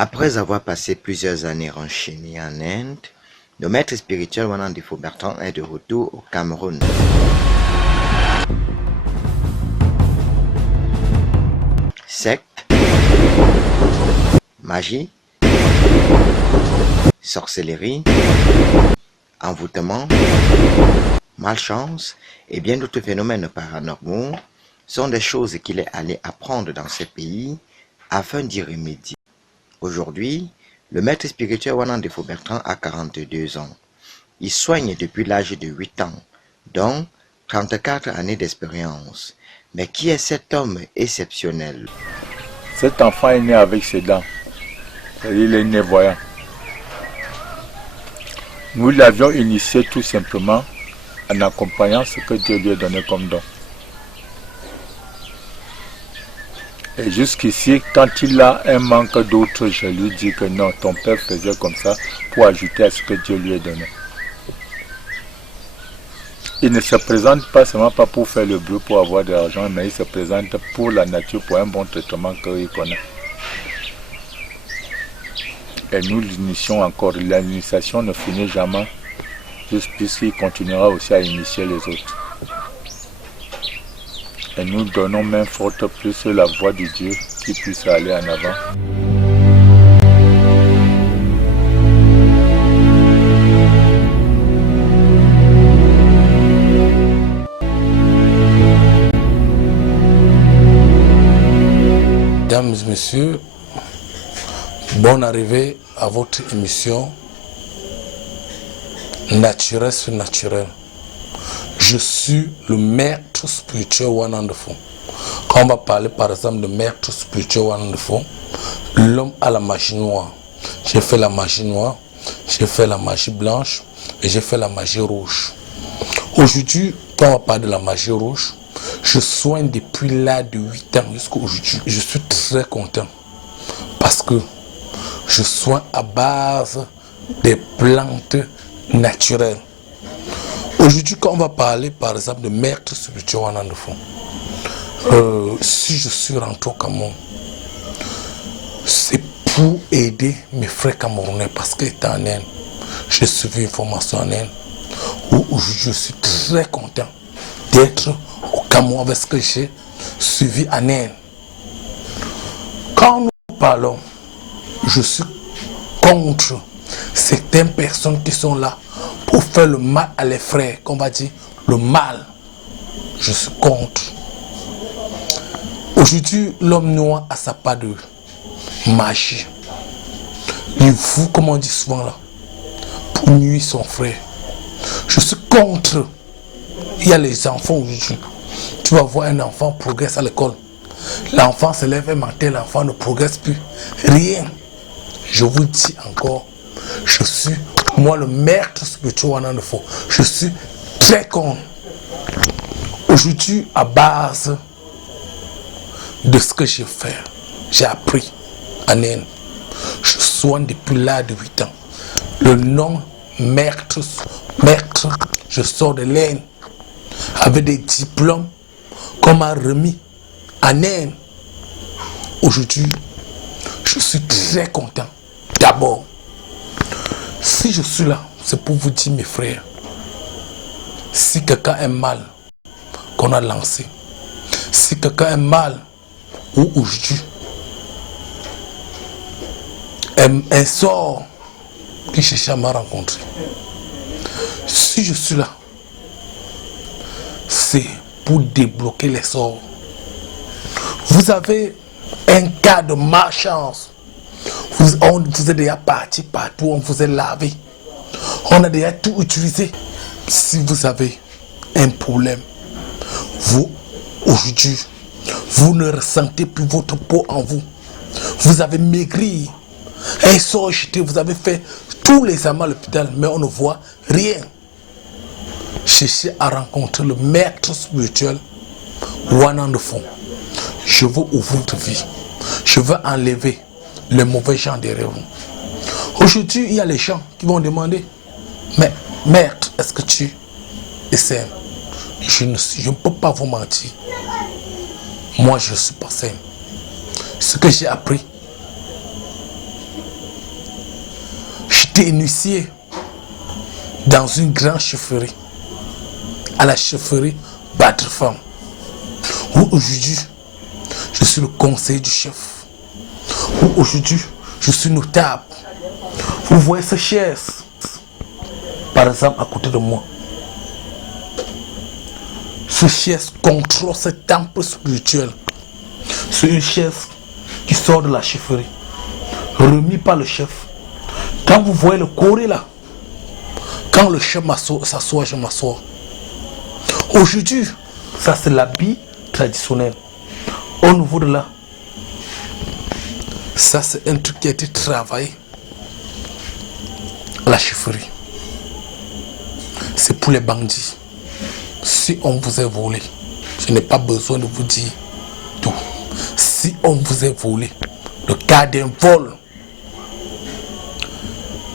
Après avoir passé plusieurs années enchaînées en Inde, le maître spirituel Wanandifo Bertrand est de retour au Cameroun. Secte, magie, sorcellerie, envoûtement, malchance et bien d'autres phénomènes paranormaux sont des choses qu'il est allé apprendre dans ces pays afin d'y remédier. Aujourd'hui, le maître spirituel Wanandifo Bertrand a 42 ans. Il soigne depuis l'âge de 8 ans, dont 34 années d'expérience. Mais qui est cet homme exceptionnel? Cet enfant est né avec ses dents. Il est né voyant. Nous l'avions initié tout simplement en accompagnant ce que Dieu lui a donné comme don. Et jusqu'ici, quand il a un manque d'autre, je lui dis que non, ton père faisait comme ça pour ajouter à ce que Dieu lui a donné. Il ne se présente pas seulement pas pour faire le bruit, pour avoir de l'argent, mais il se présente pour la nature, pour un bon traitement qu'il connaît. Et nous l'initions encore. L'initiation ne finit jamais, juste puisqu'il continuera aussi à initier les autres. Et nous donnons main forte plus la voix de Dieu qui puisse aller en avant. Mesdames et messieurs, bonne arrivée à votre émission Naturel sur Naturel. Je suis le maître spirituel Wanandifo. Quand on va parler par exemple de maître spirituel Wanandifo, l'homme à la magie noire. J'ai fait la magie noire, j'ai fait la magie blanche et j'ai fait la magie rouge. Aujourd'hui, quand on va parler de la magie rouge, je soigne depuis l'âge de 8 ans jusqu'à aujourd'hui. Je suis très content parce que je soigne à base des plantes naturelles. Aujourd'hui, quand on va parler par exemple de maître spirituel Wanandifo, si je suis rentré au Cameroun, c'est pour aider mes frères camerounais parce qu'étant en Inde, j'ai suivi une formation en Inde où aujourd'hui je suis très content d'être au Cameroun avec ce que j'ai suivi en Inde. Quand nous parlons, je suis contre certaines personnes qui sont là pour faire le mal à les frères, qu'on va dire le mal. Je suis contre. Aujourd'hui, l'homme noir a sa part de magie. Il vous, comme on dit souvent là, pour nuire son frère. Je suis contre. Il y a les enfants aujourd'hui. Tu vas voir un enfant progresse à l'école. L'enfant se lève un matin, l'enfant ne progresse plus. Rien. Je vous dis encore, je suis, moi le maître spirituel Wanandifo, je suis très contre. Aujourd'hui, à base de ce que j'ai fait, j'ai appris en Inde. Je soigne depuis l'âge de 8 ans. Le nom maître, je sors de l'Inde avec des diplômes qu'on m'a remis en Inde. Aujourd'hui, je suis très content. D'abord, si je suis là, c'est pour vous dire, mes frères, si quelqu'un a un mal qu'on a lancé, si quelqu'un a un mal ou aujourd'hui, un sort qui cherche à me rencontrer, si je suis là, c'est pour débloquer les sorts. Vous avez un cas de malchance. On vous est déjà parti partout, on vous est lavé. On a déjà tout utilisé. Si vous avez un problème, vous, aujourd'hui, vous ne ressentez plus votre peau en vous. Vous avez maigri. Un sort jeté, vous avez fait tous les examens à l'hôpital, mais on ne voit rien. Cherchez à rencontrer le maître spirituel Wanandifo. Je veux ouvrir votre vie. Je veux enlever les mauvais gens derrière vous. Aujourd'hui, il y a les gens qui vont demander, mais maître, est-ce que tu es sain? Je ne peux pas vous mentir. Moi, je ne suis pas sain. Ce que j'ai appris, été initié dans une grande chefferie, à la chefferie Badrfam, où aujourd'hui je suis le conseiller du chef, où aujourd'hui je suis notable. Vous voyez ces chaises, par exemple à côté de moi. Ce chaise contrôle ce temple spirituel. C'est une chaise qui sort de la chefferie, remis par le chef. Quand vous voyez le coré là, quand le chef s'assoit, je m'assois. Aujourd'hui, ça c'est l'habit traditionnel. Au niveau de là, ça c'est un truc qui a été travaillé à la chefferie. C'est pour les bandits. Si on vous a volé, je n'ai pas besoin de vous dire tout. Si on vous a volé, le cas d'un vol,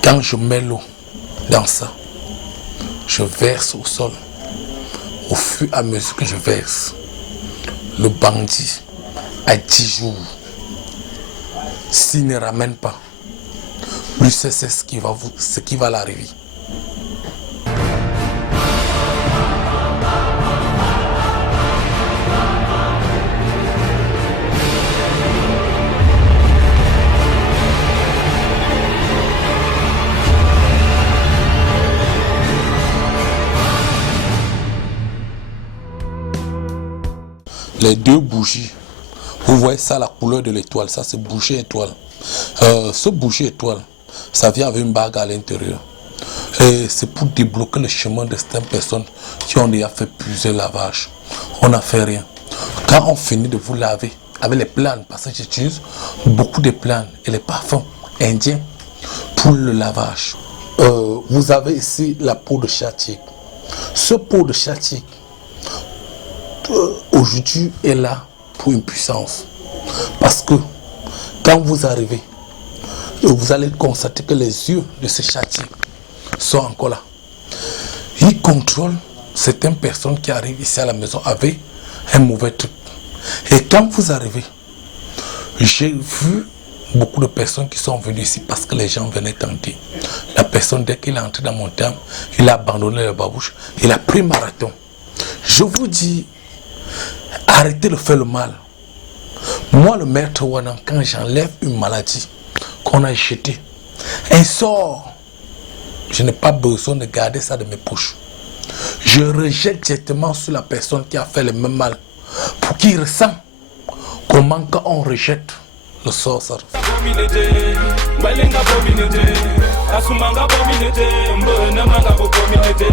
quand je mets l'eau dans ça, je verse au sol. Au fur et à mesure que je verse, le bandit a 10 jours. S'il ne ramène pas, lui c'est ce qui va l'arriver. Les deux bougies, vous voyez ça, la couleur de l'étoile, ça c'est bougie étoile. Ce bougie étoile, ça vient avec une bague à l'intérieur. Et c'est pour débloquer le chemin de certaines personnes qui ont déjà fait plusieurs lavages. On n'a fait rien. Quand on finit de vous laver avec les plantes, parce que j'utilise beaucoup de plantes et les parfums indiens pour le lavage. Vous avez ici la peau de chatique. Ce peau de chatique, aujourd'hui est là pour une puissance. Parce que quand vous arrivez, vous allez constater que les yeux de ce châtier sont encore là. Il contrôle certaines personnes qui arrivent ici à la maison avec un mauvais truc. Et quand vous arrivez, j'ai vu beaucoup de personnes qui sont venues ici parce que les gens venaient tenter. La personne, dès qu'il est entré dans mon temple, il a abandonné le babouche, il a pris marathon. Je vous dis, arrêtez de faire le mal. Moi, le maître Wanang, quand j'enlève une maladie qu'on a jetée, un sort, je n'ai pas besoin de garder ça de mes poches. Je rejette directement sur la personne qui a fait le même mal pour qu'il ressent comment quand on rejette le sort, ça. Asumanga communauté, manga communauté,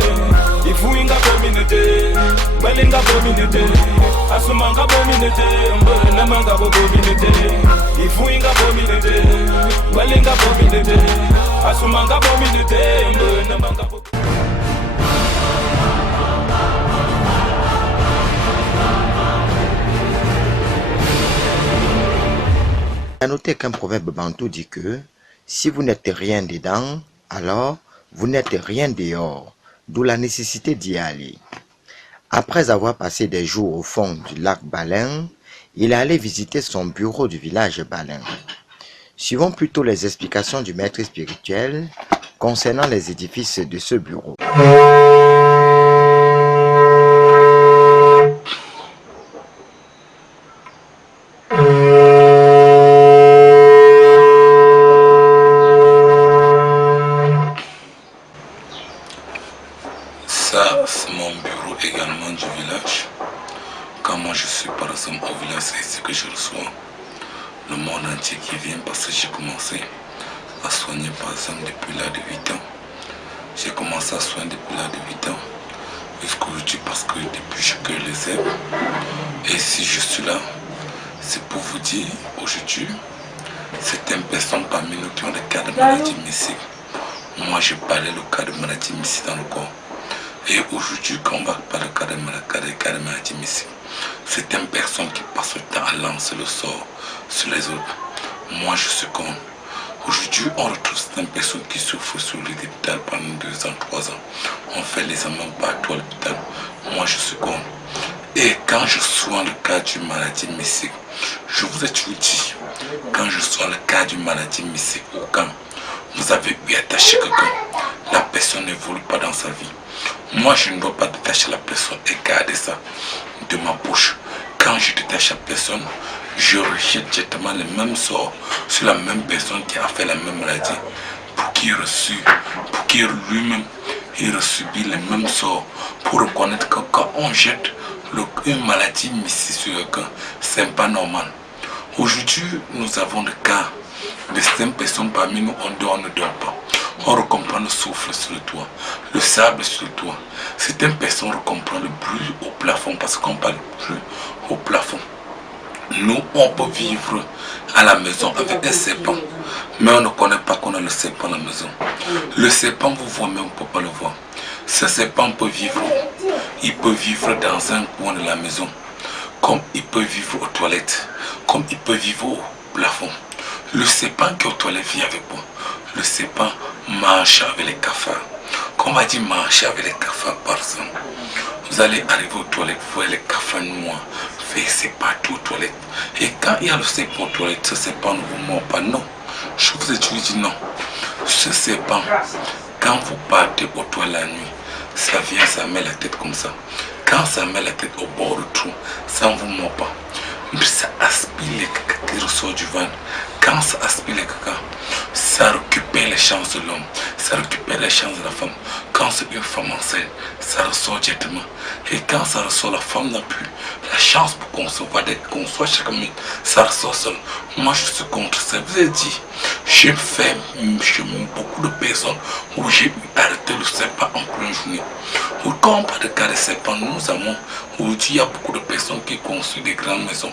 ifuinga communauté, balinga communauté, asumanga communauté, manga communauté, ifuinga communauté, balinga communauté, asumanga communauté, manga communauté. À noter qu'un proverbe bantou dit que si vous n'êtes rien dedans, alors vous n'êtes rien dehors, d'où la nécessité d'y aller. Après avoir passé des jours au fond du lac Balin, il est allé visiter son bureau du village Balin. Suivons plutôt les explications du maître spirituel concernant les édifices de ce bureau. Ça, c'est mon bureau également du village. Quand moi je suis par exemple au village, c'est ici que je reçois le monde entier qui vient parce que j'ai commencé à soigner par exemple depuis l'âge de 8 ans. J'ai commencé à soigner depuis l'âge de 8 ans jusqu'aujourd'hui parce que depuis je cueille les herbes. Et si je suis là, c'est pour vous dire aujourd'hui, certaines personnes parmi nous qui ont des cas de maladie mystiques. Moi je parlais le cas de maladie mystique dans le corps. Et aujourd'hui, quand on va parler de cas de maladie mystique, certaines personnes qui passent le temps à lancer le sort sur les autres. Moi, je suis comme. Aujourd'hui, on retrouve certaines personnes qui souffrent sur le l'hôpital pendant 2 ans, 3 ans. On fait les examens partout à l'hôpital. Moi, je suis comme. Et quand je sois le cas d'une maladie mystique, je vous ai toujours dit, quand je sois le cas d'une maladie mystique au camp, vous avez eu attaché quelqu'un, la personne n'évolue pas dans sa vie. Moi, je ne dois pas détacher la personne et garder ça de ma bouche. Quand je détache la personne, je rejette directement le même sort sur la même personne qui a fait la même maladie pour qu'il lui-même il resubit les mêmes sorts, pour reconnaître que quand on jette une maladie ici sur quelqu'un, c'est pas normal. Aujourd'hui, nous avons des cas de 5 personnes parmi nous, on dort, on ne dort pas. On recomprend le souffle sur le toit, le sable sur le toit. Certaines personnes recomprennent le bruit au plafond parce qu'on parle de bruit au plafond. Nous, on peut vivre à la maison avec un serpent, mais on ne connaît pas qu'on a le serpent à la maison. Le serpent vous voit, mais on ne peut pas le voir. Ce serpent peut vivre, il peut vivre dans un coin de la maison, comme il peut vivre aux toilettes, comme il peut vivre au plafond. Le serpent qui est aux toilettes vit avec moi. Le serpent marche avec les cafards. Quand on va dire marcher avec les cafards, par exemple, vous allez arriver aux toilettes, vous voyez les cafards noirs versés partout aux toilettes. Et quand il y a le serpent aux toilettes, ce serpent ne vous mord pas. Non. Je vous ai toujours dit non. Ce serpent, quand vous partez aux toilettes la nuit, ça vient, ça met la tête comme ça. Quand ça met la tête au bord du trou, ça ne vous mord pas. Mais ça aspire les caca qui ressort du ventre. Quand ça aspire les caca, ça récupère les chances de l'homme, ça récupère les chances de la femme. Quand c'est une femme enceinte, ça ressort directement. Et quand ça ressort, la femme n'a plus la chance pour concevoir, dès qu'on soit chaque minute, ça ressort seul. Moi, je suis contre ça. Je vous ai dit, j'ai fait chez beaucoup de personnes où j'ai eu arrêté le serpent en pleine journée. Quand on parle de cas de serpent, nous avons, aujourd'hui, il y a beaucoup de personnes qui construisent des grandes maisons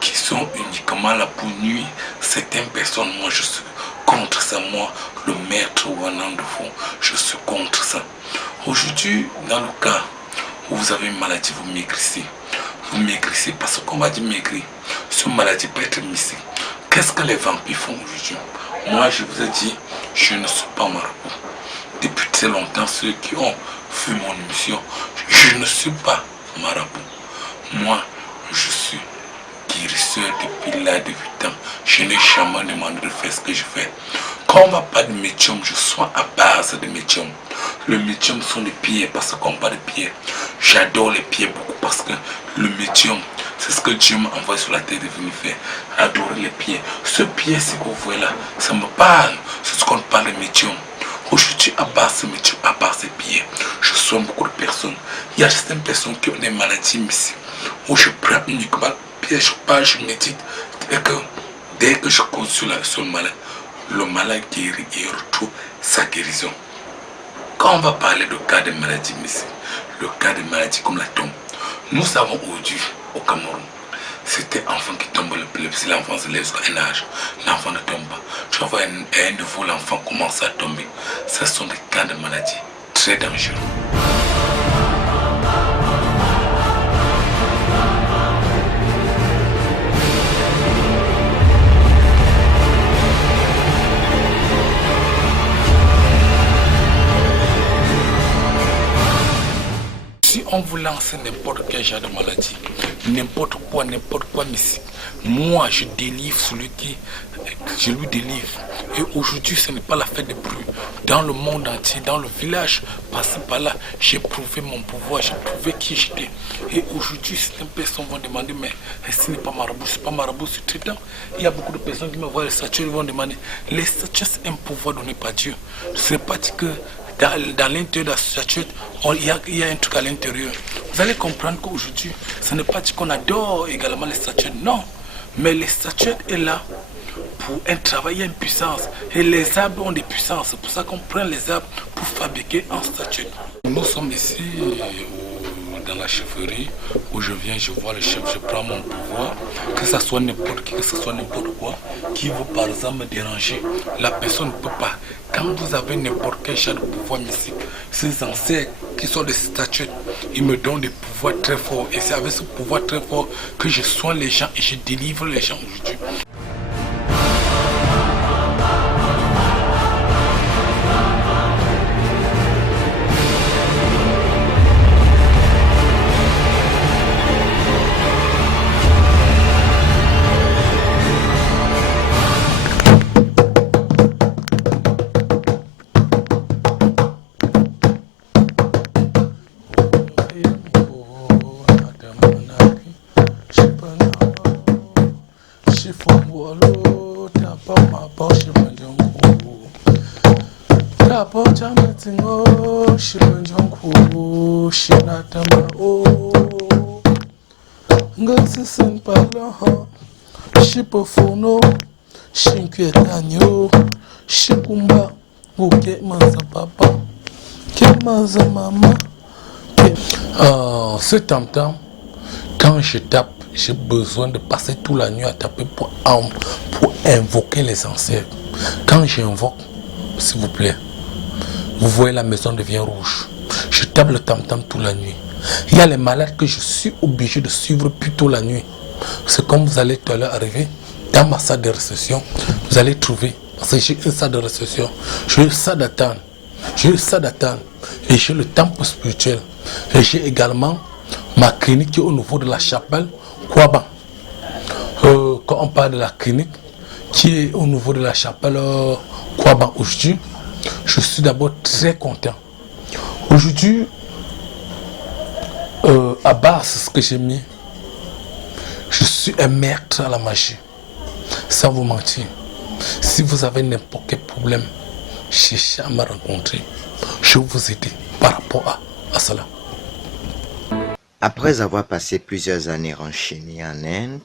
qui sont uniquement là pour nuire certaines personnes. Moi, je suis contre ça. Moi, le maître Wannan de fond, je suis contre ça. Aujourd'hui, dans le cas où vous avez une maladie, vous maigrissez. Vous maigrissez parce qu'on va dire maigrir. Cette maladie peut être mystique. Qu'est-ce que les vampires font aujourd'hui? Moi, je vous ai dit, je ne suis pas marabout. Depuis très longtemps, ceux qui ont vu mon émission, je ne suis pas marabout. Moi, je suis guérisseur depuis l'âge de 8 ans. Je n'ai jamais demandé de faire ce que je fais. Quand on ne va pas de médium, je suis à base de médium. Le médium sont les pierres parce qu'on parle de pierres. J'adore les pierres beaucoup parce que le médium, c'est ce que Dieu m'a envoyé sur la terre de venir faire. Adorer les pierres. Ce pierre, c'est que vous voyez là, ça me parle. C'est ce qu'on parle de médium. Aujourd'hui, à part ce métier, à part ces pierres, je soigne beaucoup de personnes. Il y a certaines personnes qui ont des maladies mystiques où je prends uniquement pierre, je parle, je médite. Et que dès que je cause sur le malade guérit et retrouve sa guérison. Quand on va parler de cas de maladies mystiques, le cas de maladies comme la tombe, nous avons aujourd'hui au Cameroun, c'était enfant qui tombe le plus, si l'enfant se lève jusqu'à un âge, l'enfant ne tombe pas. Tu vas voir un nouveau, l'enfant commence à tomber. Ce sont des cas de maladies très dangereux. Si on vous lance n'importe quel genre de maladie, n'importe quoi mystique, moi je délivre celui qui, je lui délivre. Et aujourd'hui ce n'est pas la fête de bruit. Dans le monde entier, dans le village, passé par là, j'ai prouvé mon pouvoir, j'ai prouvé qui j'étais. Et aujourd'hui certaines personnes vont demander, mais ce n'est pas marabout, c'est pas marabout, c'est traitant. Il y a beaucoup de personnes qui me voient les statues, ils vont demander, les statues c'est un pouvoir donné par Dieu. Ce n'est pas dit que dans l'intérieur de la statuette, il y a un truc à l'intérieur. Vous allez comprendre qu'aujourd'hui, ce n'est pas dit qu'on adore également les statuettes, non. Mais les statuettes est là pour un travail, il y a une puissance. Et les arbres ont des puissances. C'est pour ça qu'on prend les arbres pour fabriquer un statuette. Nous sommes ici dans la chefferie où je viens, je vois le chef, je prends mon pouvoir, que ce soit n'importe qui, que ce soit n'importe quoi, qui veut par exemple me déranger. La personne ne peut pas. Quand vous avez n'importe quel genre de pouvoir mystique, ces ancêtres qui sont des statuettes, ils me donnent des pouvoirs très forts. Et c'est avec ce pouvoir très fort que je soigne les gens et je délivre les gens aujourd'hui. papa shimanjongu. Tapo chamatingo shimanjongu shinatama o. Ngasi sen parlant shipofono shinkwetanyo shikumba uke manza papa ke manza maman. Ce tam-tam, quand je tape, j'ai besoin de passer toute la nuit à taper pour invoquer les ancêtres. Quand j'invoque, s'il vous plaît, vous voyez la maison devient rouge. Je tape le tam-tam toute la nuit. Il y a les malades que je suis obligé de suivre plutôt la nuit. C'est comme vous allez tout à l'heure arriver dans ma salle de réception, vous allez trouver, parce que j'ai une salle de réception, j'ai une salle d'attente, et j'ai le temple spirituel. Et j'ai également ma clinique qui est au niveau de la chapelle Kouaban. Quand on parle de la clinique qui est au niveau de la chapelle Kouaban aujourd'hui, je suis d'abord très content. Aujourd'hui, à base, c'est ce que j'ai mis. Je suis un maître à la magie. Sans vous mentir. Si vous avez n'importe quel problème, cherchez à me rencontrer. Je vais vous aider par rapport à cela. Après avoir passé plusieurs années en Chine et en Inde,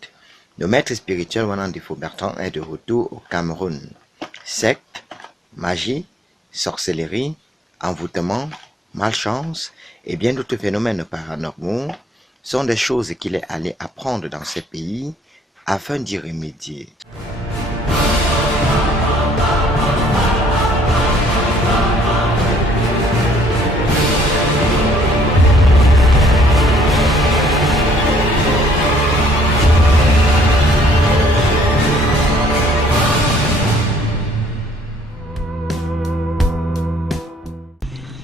le maître spirituel Wanandifo Bertrand est de retour au Cameroun. Secte, magie, sorcellerie, envoûtement, malchance et bien d'autres phénomènes paranormaux sont des choses qu'il est allé apprendre dans ces pays afin d'y remédier.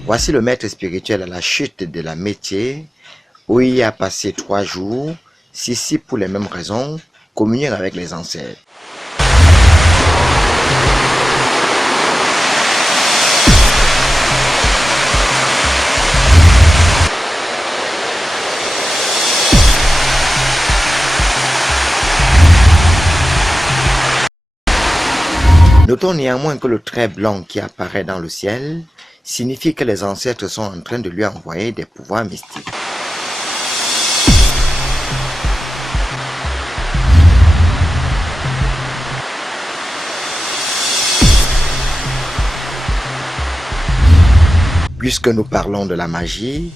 Voici le maître spirituel à la chute de la métier, où il a passé 3 jours, si pour les mêmes raisons, communier avec les ancêtres. Notons néanmoins que le trait blanc qui apparaît dans le ciel signifie que les ancêtres sont en train de lui envoyer des pouvoirs mystiques. Puisque nous parlons de la magie,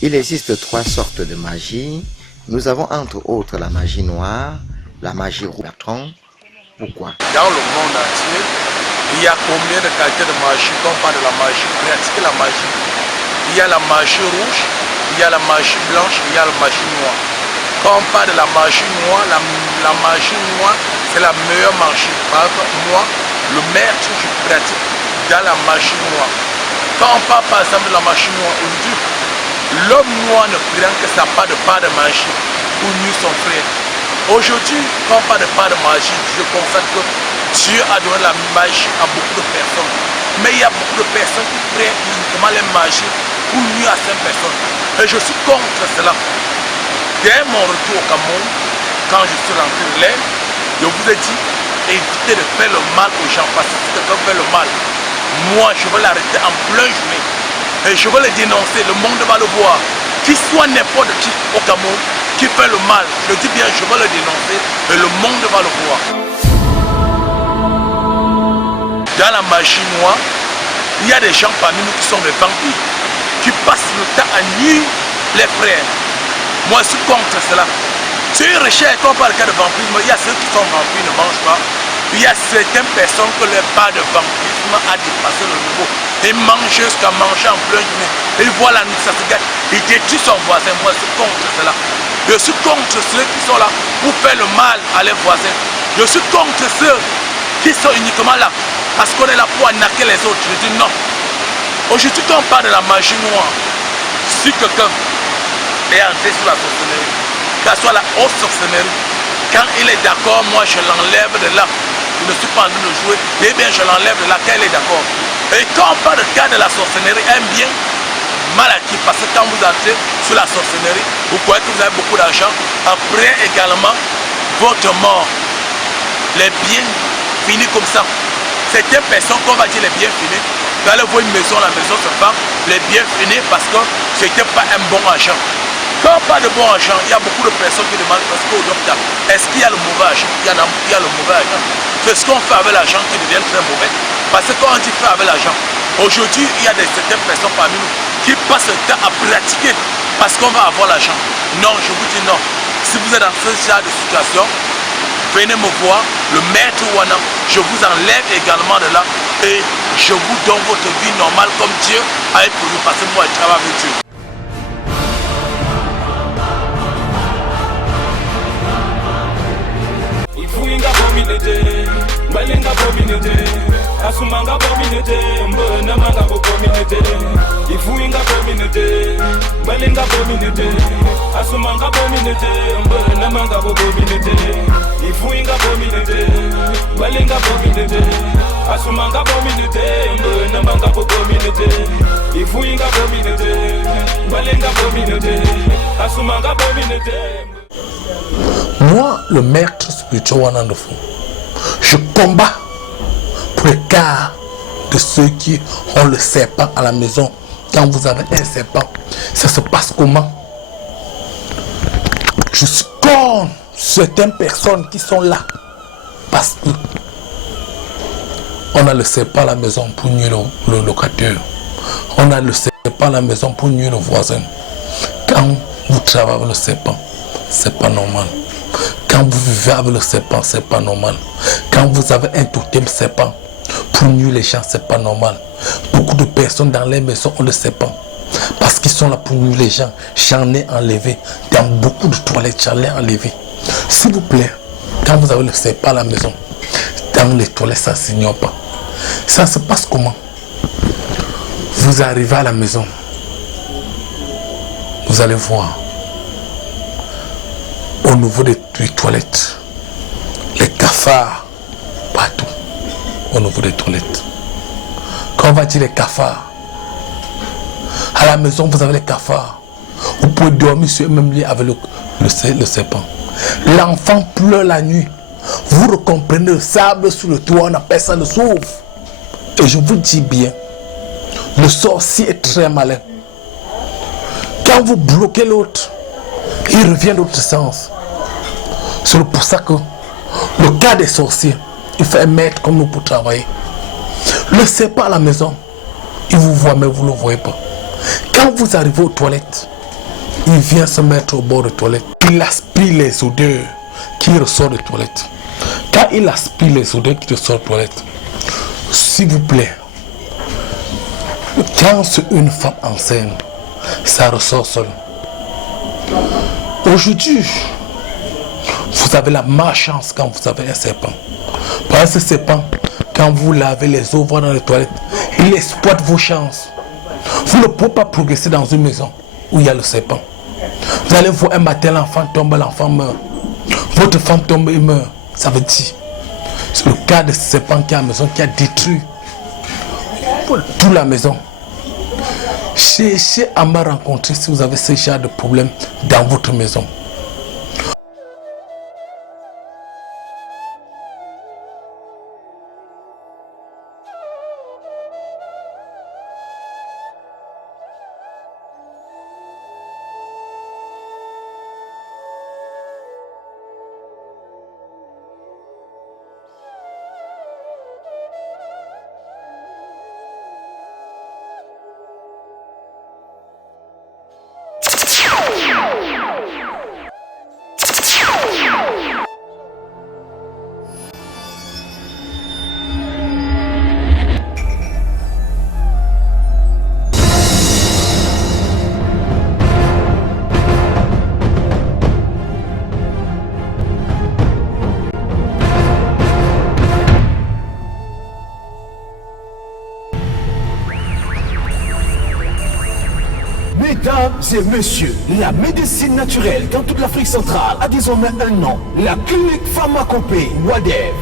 il existe 3 sortes de magie. Nous avons entre autres la magie noire, la magie rouge. Pourquoi? Dans le monde entier, il y a combien de qualités de magie? Quand on parle de la magie, pratiquer la magie. Il y a la magie rouge, il y a la magie blanche, il y a la magie noire. Quand on parle de la magie noire, la magie noire, c'est la meilleure magie. Par exemple, moi, le maître que je pratique dans la magie noire. Quand on parle par exemple de la magie noire, aujourd'hui, l'homme noir ne prend que sa part de magie pour nuire son frère. Aujourd'hui, quand on parle de part de magie, je constate que Dieu a donné la magie à beaucoup de personnes. Mais il y a beaucoup de personnes qui prennent uniquement les magies pour nuire à ces personnes. Et je suis contre cela. Dès mon retour au Cameroun, quand je suis rentré de l'air, je vous ai dit, évitez de faire le mal aux gens. Parce que si quelqu'un fait le mal, moi je vais l'arrêter en pleine journée. Et je vais le dénoncer, le monde va le voir. Qu'il soit n'importe qui au Cameroun qui fait le mal, je dis bien, je vais le dénoncer et le monde va le voir. Dans la magie noire, il y a des gens parmi nous qui sont des vampires, qui passent le temps à nuire les frères. Moi, je suis contre cela. Tu recherches, quand on parle de vampirisme, il y a ceux qui sont vampires, ne mangent pas. Il y a certaines personnes que leur part de vampirisme a dépassé le niveau. Ils mangent jusqu'à manger en plein journée. Ils voient la nuit, ça se gâte. Ils détruisent son voisin. Moi, je suis contre cela. Je suis contre ceux qui sont là pour faire le mal à leurs voisins. Je suis contre ceux qui sont uniquement là parce qu'on est là pour arnaquer les autres. Je dis non. Aujourd'hui, quand on parle de la magie noire, si quelqu'un est entré sur la sorcellerie, que ce soit la haute sorcellerie, quand il est d'accord, moi je l'enlève de là. Je ne suis pas en train de jouer, eh bien je l'enlève de là quand il est d'accord. Et quand on parle de cas de la sorcellerie, un bien mal acquis, parce que quand vous entrez sur la sorcellerie, vous croyez que vous avez beaucoup d'argent, après également votre mort, les biens finissent comme ça. certaines personnes qu'on va dire les biens finis, vous allez voir une maison, la maison se vend, les biens finis parce que c'était pas un bon argent. Quand on parle de bon argent, il y a beaucoup de personnes qui demandent parce qu'au docteur, est-ce qu'il y a le mauvais argent? Il y a le mauvais argent. C'est ce qu'on fait avec l'argent qui devient très mauvais. Parce que quand on dit faire avec l'argent, aujourd'hui, il y a certaines personnes parmi nous qui passent le temps à pratiquer parce qu'on va avoir l'argent. Non, je vous dis non. Si vous êtes dans ce genre de situation, venez me voir, le maître Wana, je vous enlève également de là et je vous donne votre vie normale comme Dieu a été pour vous, parce que moi je travaille avec Dieu. Balenga community, asumanga community, mbona manga community. Ifuinga community, balenga community, asumanga community, mbona manga community. Ifuinga community, balenga community, asumanga community, mbona manga community. Ifuinga community, balenga community, asumanga community. Moi, le maître spirituel Wanandofo, je combats pour le cas de ceux qui ont le serpent à la maison. Quand vous avez un serpent, ça se passe comment? Je suis contre certaines personnes qui sont là parce que on a le serpent à la maison pour nuire le locataire. On a le serpent à la maison pour nuire le voisin. Quand vous travaillez avec le serpent, c'est pas normal. Quand vous vivez avec le serpent, c'est pas normal. Quand vous avez un totem serpent, pour nuire les gens, c'est pas normal. Beaucoup de personnes dans les maisons ont le serpent. Parce qu'ils sont là pour nuire les gens. J'en ai enlevé. Dans beaucoup de toilettes, j'en ai enlevé. S'il vous plaît, quand vous avez le serpent à la maison, dans les toilettes, ça ne s'ignore pas. Ça se passe comment? Vous arrivez à la maison. Vous allez voir. Au niveau des toilettes, les cafards partout, au niveau des toilettes. Quand on va dire les cafards, à la maison vous avez les cafards. Vous pouvez dormir sur le même lit avec le serpent. L'enfant pleure la nuit. Vous recomprenez le sable sur le toit, on appelle ça le sauve. Et je vous dis bien, le sorcier est très malin. Quand vous bloquez l'autre, il revient dans l'autre sens. C'est pour ça que le cas des sorciers, il faut un maître comme nous pour travailler. Le serpent à la maison, il vous voit mais vous ne le voyez pas. Quand vous arrivez aux toilettes, il vient se mettre au bord de toilette. Il aspire les odeurs qui ressortent des toilettes. Quand il aspire les odeurs qui ressortent des toilettes, s'il vous plaît, quand c'est une femme enceinte, ça ressort seul. Aujourd'hui, vous avez la malchance quand vous avez un serpent. Parce que ce serpent, quand vous lavez les eaux dans les toilettes, il exploite vos chances. Vous ne pouvez pas progresser dans une maison où il y a le serpent. Vous allez voir un matin, l'enfant tombe, l'enfant meurt. Votre femme tombe et meurt. Ça veut dire, c'est le cas de ce serpent qui est à la maison, qui a détruit toute la maison. Cherchez à me rencontrer si vous avez ce genre de problème dans votre maison. Mesdames et messieurs, la médecine naturelle dans toute l'Afrique centrale a désormais un nom. La clinique Pharmacopée Wadev.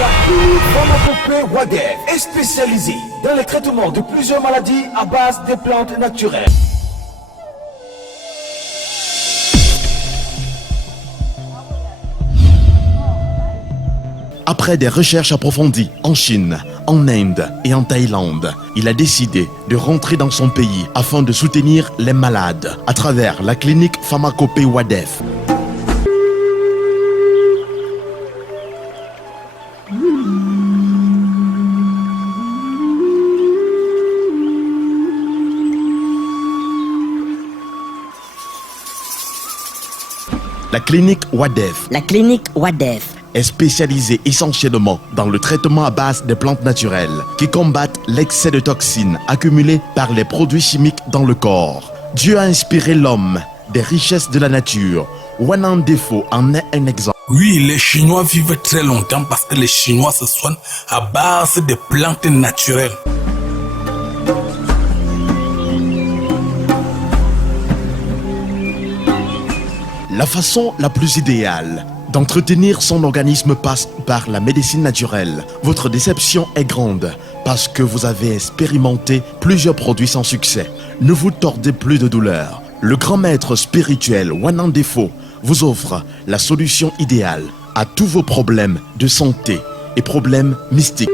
La clinique Pharmacopée Wadev est spécialisée dans le traitement de plusieurs maladies à base des plantes naturelles. Après des recherches approfondies en Chine, en Inde et en Thaïlande, il a décidé de rentrer dans son pays afin de soutenir les malades à travers la clinique Pharmacopée Wadef. La clinique Wadef est spécialisée essentiellement dans le traitement à base des plantes naturelles qui combattent l'excès de toxines accumulées par les produits chimiques dans le corps. Dieu a inspiré l'homme des richesses de la nature. Wanan Defo en est un exemple. Oui, les Chinois vivent très longtemps parce que les Chinois se soignent à base de plantes naturelles. La façon la plus idéale d'entretenir son organisme passe par la médecine naturelle. Votre déception est grande parce que vous avez expérimenté plusieurs produits sans succès. Ne vous tordez plus de douleur. Le grand maître spirituel Wanan Defo vous offre la solution idéale à tous vos problèmes de santé et problèmes mystiques.